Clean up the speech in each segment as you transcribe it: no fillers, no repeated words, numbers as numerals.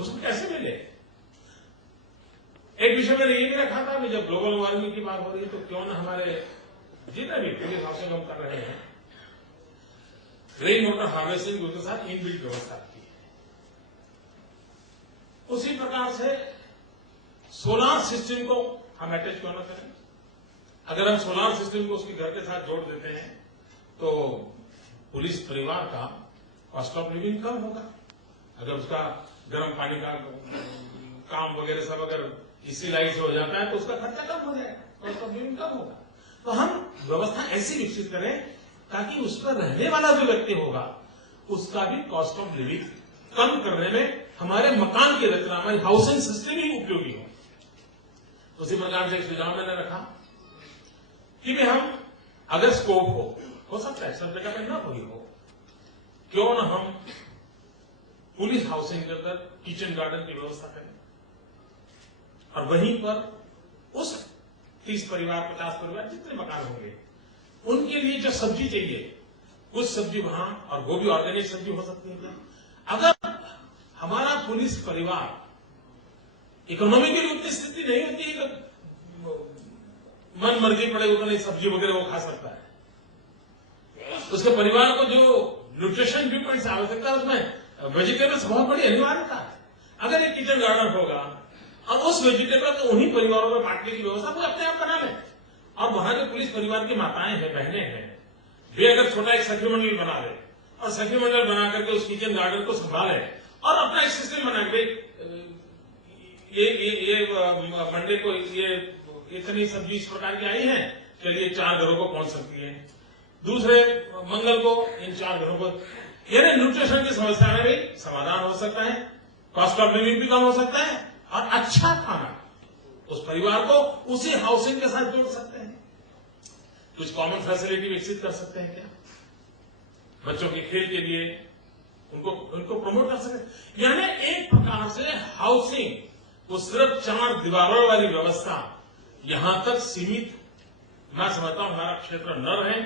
उसको कैसे मिले? एक विषय मैंने ये भी रखा था कि जब ग्लोबल वार्मिंग की बात हो रही है तो क्यों ना हमारे जितने भी पुलिस हाउसिंग हम कर रहे हैं, रेन वाटर हार्वेस्टिंग उसके साथ इनबिल्ट व्यवस्था की है। उसी प्रकार से सोलार सिस्टम को हम अटैच क्यों ना करें? अगर हम सोलार सिस्टम को उसके घर के साथ जोड़ देते हैं तो पुलिस परिवार का कॉस्ट ऑफ लिविंग कम होगा। अगर उसका गर्म पानी का काम वगैरह सब अगर इसी लाइन से हो जाता है तो उसका खर्चा कम हो जाएगा, कॉस्ट ऑफ लिविंग कम होगा। तो हम व्यवस्था ऐसी विकसित करें ताकि उस पर रहने वाला जो व्यक्ति होगा उसका भी कॉस्ट ऑफ लिविंग कम करने में हमारे मकान की रचना, हमारी हाउसिंग सिस्टम ही उपयोगी हो। उसी प्रकार से एक सुझाव मैंने रखा कि हम अगर स्कोप हो सकता है सब जगह पर ना कोई हो, क्यों ना हम पुलिस हाउसिंग के अंदर किचन गार्डन की व्यवस्था करें और वहीं पर उस 30 परिवार 50 परिवार जितने मकान होंगे उनके लिए जो सब्जी चाहिए कुछ सब्जी वहां, और वो भी ऑर्गेनिक सब्जी हो सकती है। अगर हमारा पुलिस परिवार इकोनॉमिकली उतनी स्थिति नहीं होती है कि मन मर्जी पड़े उतना नहीं सब्जी वगैरह वो खा सकता है, उसके परिवार को जो न्यूट्रिशन व्यू पॉइंट से आवश्यकता है उसमें वेजिटेबल्स बहुत बड़ी अनिवार्यता है। अगर एक किचन गार्डन होगा और उस वेजिटेबल को उन्हीं परिवारों में बांटने की व्यवस्था वो अपने आप बना लें, और वहां जो पुलिस परिवार की माताएं हैं, बहनें हैं, वे अगर छोटा एक सखी मंडल बना ले और सखी मंडल बना करके उस किचन गार्डन को संभाले और अपना एक सिस्टम बना के ये मंडे को ये इतनी सब्जी इस प्रकार की आई है, चलिए 4 घरों को पहुंच सकती है, दूसरे मंगल को इन 4 घरों को, यानी न्यूट्रिशन की समस्या में भी समाधान हो सकता है, कॉस्ट ऑफ लिविंग भी कम हो सकता है और अच्छा खाना उस परिवार को उसी हाउसिंग के साथ जोड़ सकते हैं। कुछ कॉमन फैसिलिटी विकसित कर सकते हैं क्या? बच्चों के खेल के लिए उनको प्रमोट कर सकते हैं। यानी एक प्रकार से हाउसिंग को सिर्फ 4 दीवारों वाली व्यवस्था यहां तक सीमित मैं समझता हूं हमारा क्षेत्र न रहे।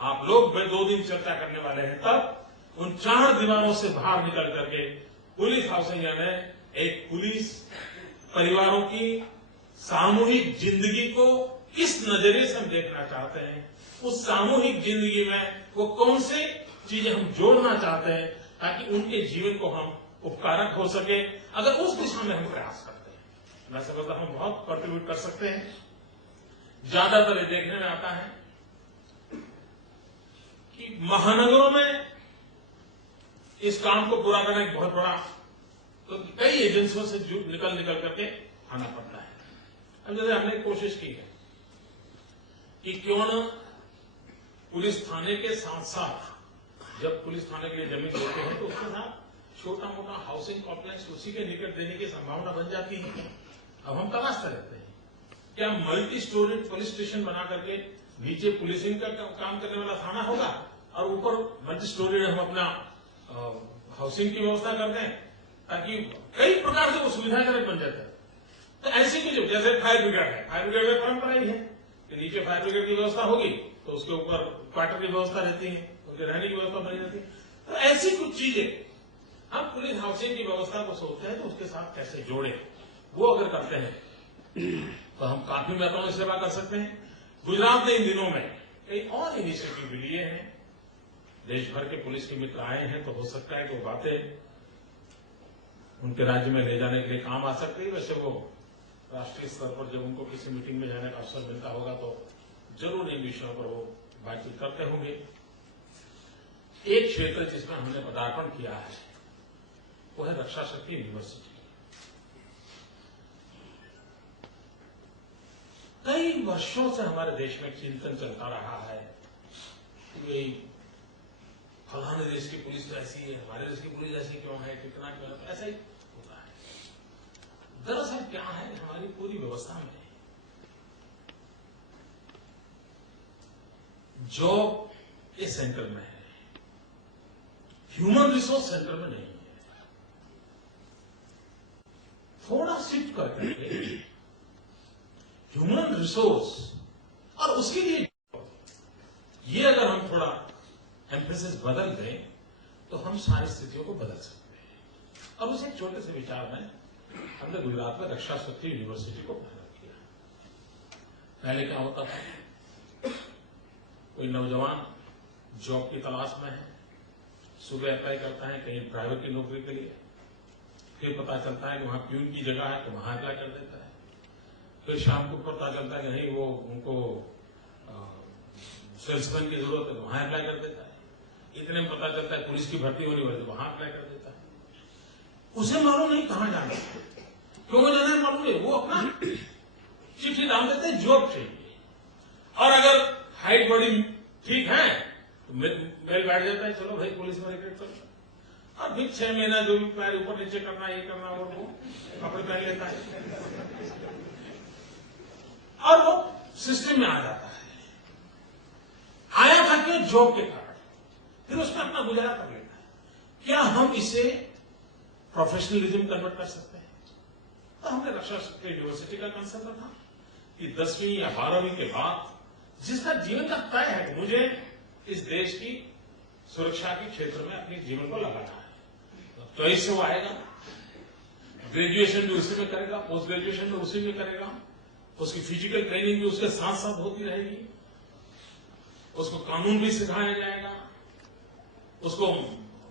आप लोग 2 दिन चर्चा करने वाले हैं, तब उन 4 दीवारों से बाहर निकल करके पुलिस हाउसिंग यानी एक पुलिस परिवारों की सामूहिक जिंदगी को किस नजरिए से हम देखना चाहते हैं, उस सामूहिक जिंदगी में वो कौन सी चीजें हम जोड़ना चाहते हैं ताकि उनके जीवन को हम उपकारक हो सके। अगर उस दिशा में हम प्रयास करते हैं मैं समझता हूं बहुत कंट्रीब्यूट कर सकते हैं। ज्यादातर ये देखने में आता है कि महानगरों में इस काम को पूरा करना एक बहुत बड़ा, तो कई एजेंसियों से निकल करके आना पड़ता है। अब जैसे हमने कोशिश की है कि क्यों न पुलिस थाने के साथ साथ जब पुलिस थाने के लिए जमीन देते हैं तो उसके साथ छोटा मोटा हाउसिंग कॉम्प्लेक्स उसी के निकट देने की संभावना बन जाती है। अब हम तलाशते रहते हैं क्या मल्टी स्टोरी पुलिस स्टेशन बना करके नीचे पुलिसिंग का काम करने वाला थाना होगा और ऊपर मल्टी स्टोरी हम अपना हाउसिंग की व्यवस्था कर दें ताकि कई प्रकार से वो सुविधाजनक बन जाता है। तो ऐसी भी जैसे फायर ब्रिगेड है, फायर ब्रिगेड में परंपरा ही है कि नीचे फायर ब्रिगेड की व्यवस्था होगी तो उसके ऊपर क्वार्टर की व्यवस्था रहती है, उनके रहने की व्यवस्था बनी रहती है। तो ऐसी कुछ चीजें हम पुलिस हाउसिंग की व्यवस्था को सोचते हैं तो उसके साथ कैसे जोड़े, वो अगर करते हैं तो हम काफी महत्वपूर्ण में सेवा कर सकते हैं। गुजरात ने इन दिनों में कई और इनिशिएटिव भी लिए हैं, देश भर के पुलिस के मित्र आए हैं, तो हो सकता है कि वो बातें उनके राज्य में ले जाने के लिए काम आ सकती है। वैसे वो राष्ट्रीय स्तर पर जब उनको किसी मीटिंग में जाने का अवसर मिलता होगा तो जरूर इन विषयों पर वो बातचीत करते होंगे। एक क्षेत्र जिसमें हमने पदार्पण किया है वो है रक्षा शक्ति यूनिवर्सिटी। कई वर्षों से हमारे देश में चिंतन चलता रहा है कि फलाने देश की पुलिस तो ऐसी है, हमारे देश की पुलिस ऐसी क्यों है, कितना क्यों है, ऐसा ही होता है। दरअसल क्या है, हमारी पूरी व्यवस्था में जॉब इस सेंटर में है, ह्यूमन रिसोर्स सेंटर में नहीं है। थोड़ा शिफ्ट करके ह्यूमन रिसोर्स और उसके लिए ये अगर हम थोड़ा एम्फेसिस बदल दें तो हम सारी स्थितियों को बदल सकते हैं। और उस एक छोटे से विचार में हमने गुजरात में रक्षा शक्ति यूनिवर्सिटी को फाइनल किया। पहले क्या होता था, कोई नौजवान जॉब की तलाश में है, सुबह अप्लाई करता है कहीं ड्राइवर की नौकरी के लिए, फिर पता चलता है कि वहां प्यून की जगह है तो वहां अप्लाई कर देता है, फिर शाम को पता चलता है कि नहीं वो उनको सेल्समैन की जरूरत है तो वहां अप्लाई कर देता है, इतने में पता चलता है पुलिस की भर्ती होने वाली तो वहां अप्लाई कर देता है। उसे मालूम नहीं कहां जाना है, क्यों जाना है मालूम नहीं, वो अपना चिट्ठी डाल देते हैं जॉब चाहिए, और अगर हाइट बॉडी ठीक है तो मेल बैठ जाता है, चलो भाई पुलिस में रिक्रूट करो, और फिर 6 महीना जो भी पैर ऊपर नीचे करना ये करना और वो कपड़े पहन लेता है और वो सिस्टम में आ जाता है। आया था क्यों? जॉब के कारण, फिर उसमें अपना गुजारा कर लेता है। क्या हम इसे प्रोफेशनलिज्म कन्वर्ट कर सकते हैं? तो हमने रक्षा शक्ति यूनिवर्सिटी का कंसेप्ट रखा कि 10वीं या 12वीं के बाद जिसका जीवन का तय है कि मुझे इस देश की सुरक्षा के क्षेत्र में अपने जीवन को लगाना है, तो इससे वो आएगा, ग्रेजुएशन भी उसी में करेगा, पोस्ट ग्रेजुएशन भी उसी में करेगा, उसकी फिजिकल ट्रेनिंग भी उसके साथ साथ होती रहेगी, उसको कानून भी सिखाया जाएगा, उसको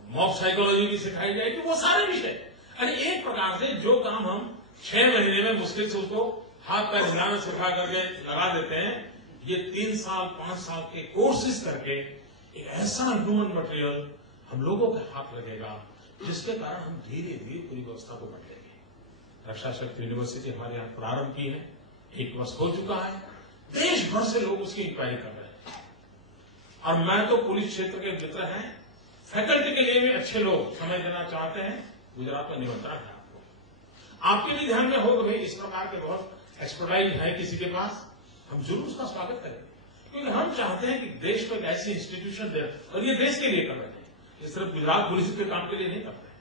मॉब साइकोलॉजी भी सिखाई जाएगी, वो सारे विषय। अरे एक प्रकार से जो काम हम 6 महीने में मुश्किल से उसको हाथ पैर हिलाना सिखा करके लगा देते हैं, ये 3 साल 5 साल के कोर्सेज करके एक ऐसा ह्यूमन मटेरियल हम लोगों के हाथ लगेगा जिसके कारण हम धीरे धीरे पूरी व्यवस्था को बदलेंगे। रक्षा शक्ति यूनिवर्सिटी हमारे यहाँ प्रारंभ की है, 1 वर्ष हो चुका है, देश भर से लोग उसकी इंक्वायरी कर रहे हैं, और मैं तो पुलिस क्षेत्र के मित्र हैं, फैकल्टी के लिए भी अच्छे लोग समय देना चाहते हैं, गुजरात में निमंत्रण है आपको। आपके भी ध्यान में होगा भाई इस प्रकार के बहुत एक्सपर्टाइज है किसी के पास, हम जरूर उसका स्वागत करेंगे, क्योंकि हम चाहते हैं कि देश को एक ऐसी इंस्टीट्यूशन दे, और ये देश के लिए कर रहे हैं, ये सिर्फ गुजरात पुलिस के काम के लिए नहीं कर रहे हैं।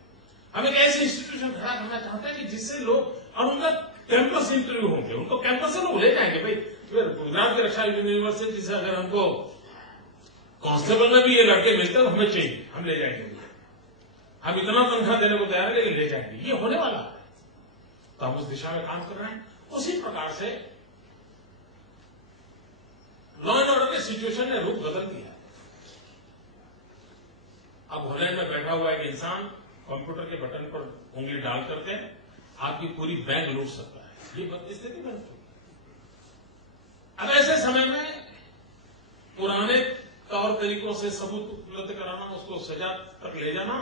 हम एक ऐसी इंस्टीट्यूशन खड़ा करना चाहते हैं कि जिससे लोग, और उनका कैंपस इंटरव्यू होंगे, उनको कैंपस से लोग ले जाएंगे भाई, गुजरात की रक्षा यूनिवर्सिटी से अगर हमको कांस्टेबल में भी ये लड़के मिलते हैं तो हमें चाहिए, हम ले जाएंगे, हम इतना तनख्वाह देने को तैयार है लेकिन ले जाएंगे, ये होने वाला है। तो हम उस दिशा में काम कर रहे हैं। उसी प्रकार से लॉ एंड ऑर्डर के सिचुएशन ने रूप बदल दिया। अब हॉलैंड में बैठा हुआ एक इंसान कंप्यूटर के बटन पर उंगली डाल करके आपकी पूरी बैंक लूट सकता है, ये स्थिति बन चुकी। अब ऐसे समय में पुराने तौर तरीकों से सबूत उपलब्ध कराना, उसको सजा तक ले जाना,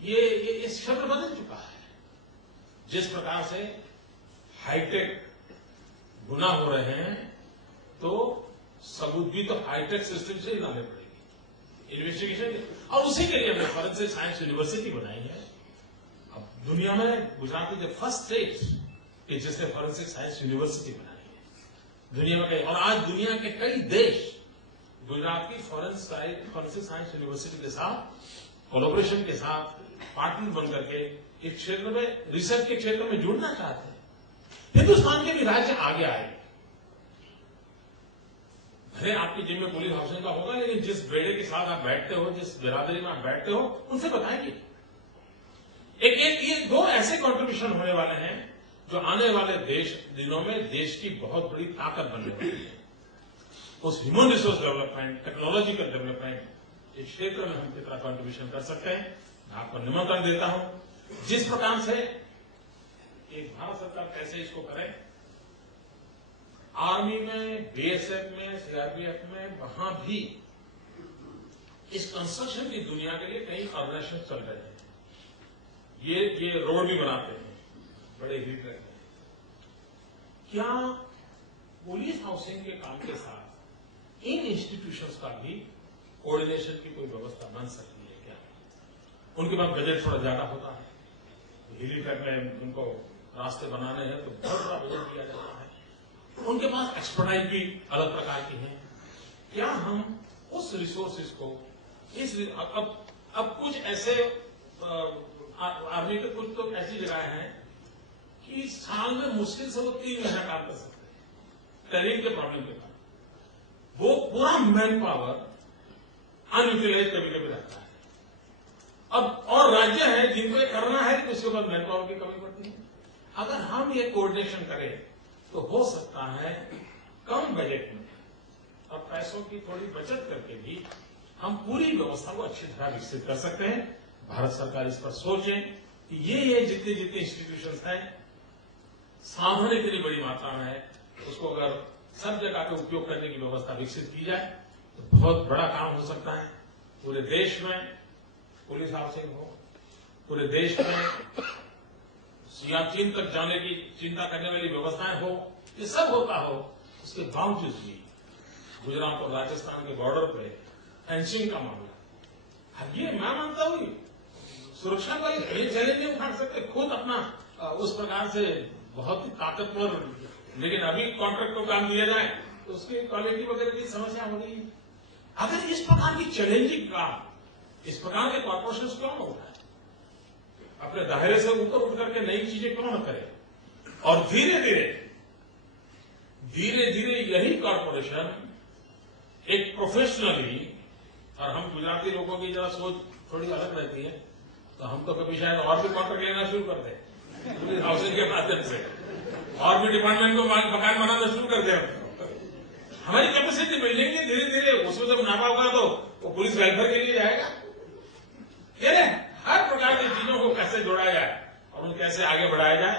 ये क्षेत्र बदल चुका है। जिस प्रकार से हाईटेक गुना हो रहे हैं, तो सबूत भी तो हाईटेक सिस्टम से ही लाने पड़ेगी, इन्वेस्टिगेशन। और उसी के लिए हमने फॉरेंसिक साइंस यूनिवर्सिटी बनाई है। अब दुनिया में Gujarat is the first state कि जिसने फॉरेंसिक साइंस यूनिवर्सिटी बनाई है दुनिया में कई, और आज दुनिया के कई देश गुजरात की फॉरेंसिक साइंस यूनिवर्सिटी के साथ कोलैबोरेशन के साथ पार्टनर बनकर के इस क्षेत्र में, रिसर्च के क्षेत्र में जुड़ना चाहते हैं। हिंदुस्तान के भी राज्य आगे आए, भले आपकी जिम में पुलिस हाउसिंग का होगा, लेकिन जिस बेड़े के साथ आप बैठते हो, जिस बिरादरी में आप बैठते हो, उनसे बताएंगे। ये 2 ऐसे कंट्रीब्यूशन होने वाले हैं जो आने वाले दिनों में देश की बहुत बड़ी ताकत बनने वाली है। उस human resource development, technological development, इस क्षेत्र में हम कितना कंट्रीब्यूशन कर सकते हैं, मैं आपको निमंत्रण देता हूं। जिस प्रकार से एक भारत सरकार कैसे इसको करे, आर्मी में, बीएसएफ में, सीआरपीएफ में, वहां भी इस कंस्ट्रक्शन की दुनिया के लिए कई ऑर्गेनाइजेशन चल रहे हैं। ये रोड भी बनाते हैं, बड़े हिट रहते हैं। क्या पुलिस हाउसिंग के काम के साथ इन इंस्टीट्यूशंस का भी कोऑर्डिनेशन की कोई व्यवस्था बन सकती है क्या? उनके पास बजट थोड़ा ज्यादा होता है, हेलीपैड में उनको रास्ते बनाने हैं तो बहुत बड़ा बजट दिया जाता है, उनके पास एक्सपर्टाइज भी अलग प्रकार की है। क्या हम उस रिसोर्सेज को अब कुछ ऐसे आर्मी के कुछ तो ऐसी जगह हैं कि साल में मुश्किल से वो 3 महीना काम कर सकते हैं ट्रेनिंग के प्रॉब्लम के कारण, वो पूरा मैन पावर अनयूटिलाइज कभी कभी रहता है, अब और राज्य है जिनको ये करना है तो उसके बाद मैन पावर की कमी पड़ती है। अगर हम ये कोऑर्डिनेशन करें तो हो सकता है कम बजट में और पैसों की थोड़ी बचत करके भी हम पूरी व्यवस्था को अच्छी तरह विकसित कर सकते हैं। भारत सरकार इस पर सोचे कि ये जितने जितने इंस्टीट्यूशंस हैं, साधन इतनी बड़ी मात्रा में है, उसको अगर सब जगह पे उपयोग करने की व्यवस्था विकसित की जाए तो बहुत बड़ा काम हो सकता है। पूरे देश में पुलिस हाउसिंग हो, पूरे देश में सियाचिन तक जाने की चिंता करने वाली व्यवस्थाएं हो, ये सब होता हो, उसके बावजूद भी गुजरात और राजस्थान के बॉर्डर पे फेंसिंग का मामला, ये मैं मानता हूं सुरक्षा का ये चैलेंज नहीं उठा सकते, खुद अपना उस प्रकार से बहुत ही ताकतवर, लेकिन अभी कॉन्ट्रैक्ट को काम दिया जाए तो उसकी क्वालिटी वगैरह की समस्या हो रही है। अगर इस प्रकार की चैलेंजिंग काम इस प्रकार के कॉर्पोरेशन क्यों न उठाए, अपने दायरे से ऊपर उठ करके नई चीजें क्यों न करे, और धीरे धीरे यही कॉर्पोरेशन एक प्रोफेशनली, और हम गुजराती लोगों की जरा सोच थोड़ी अलग रहती है, तो हम तो कभी शायद और भी कॉन्ट्रैक्ट लेना शुरू कर दें पुलिस हाउसिंग के माध्यम से, और भी डिपार्टमेंट को मकान बनाना शुरू कर दें। हमारी कैपेसिटी मिलेंगी धीरे धीरे, उसमें जब नाफा होगा तो वो पुलिस वेलफेयर के लिए जाएगा। ये हर प्रकार की चीजों को कैसे जोड़ा जाए और उनको कैसे आगे बढ़ाया जाए।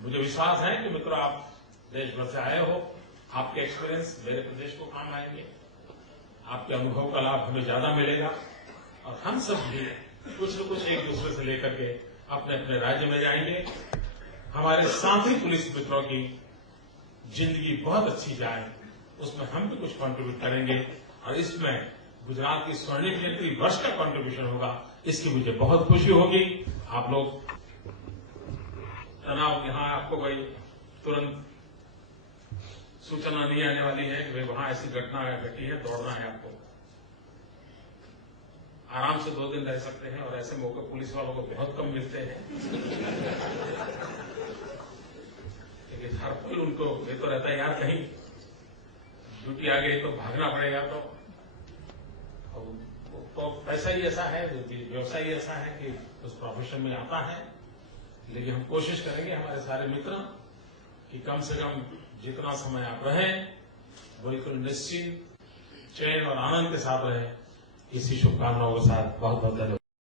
मुझे विश्वास है कि मित्रों, आप देश भर से आए हो, आपके एक्सपीरियंस मेरे प्रदेश को काम आएंगे, आपके अनुभव का लाभ हमें ज्यादा मिलेगा, और हम सब भी कुछ न कुछ एक दूसरे से लेकर के अपने अपने राज्य में जाएंगे। हमारे साथी पुलिस मित्रों की जिंदगी बहुत अच्छी जाए, उसमें हम भी कुछ कंट्रीब्यूट करेंगे, और इसमें गुजरात की स्वर्णिम जयंती वर्ष का कंट्रीब्यूशन होगा, इसकी मुझे बहुत खुशी होगी। आप लोग तनाव, यहां आपको भाई तुरंत सूचना नहीं आने वाली है कि भाई वहां ऐसी घटना घटी है, दौड़ना है आपको, आराम से 2 दिन रह सकते हैं, और ऐसे मौके पुलिस वालों को बहुत कम मिलते हैं। लेकिन हर पल उनको ये तो रहता है यार कहीं ड्यूटी आ गई तो भागना पड़ेगा, तो पैसा ही ऐसा है, व्यवसाय ही ऐसा है कि उस प्रोफेशन में आता है। लेकिन हम कोशिश करेंगे हमारे सारे मित्र कि कम से कम जितना समय आप रहें बिल्कुल निश्चिंत, चैन और आनंद के साथ रहें। इसी शुभकामनाओं के साथ बहुत बहुत धन्यवाद।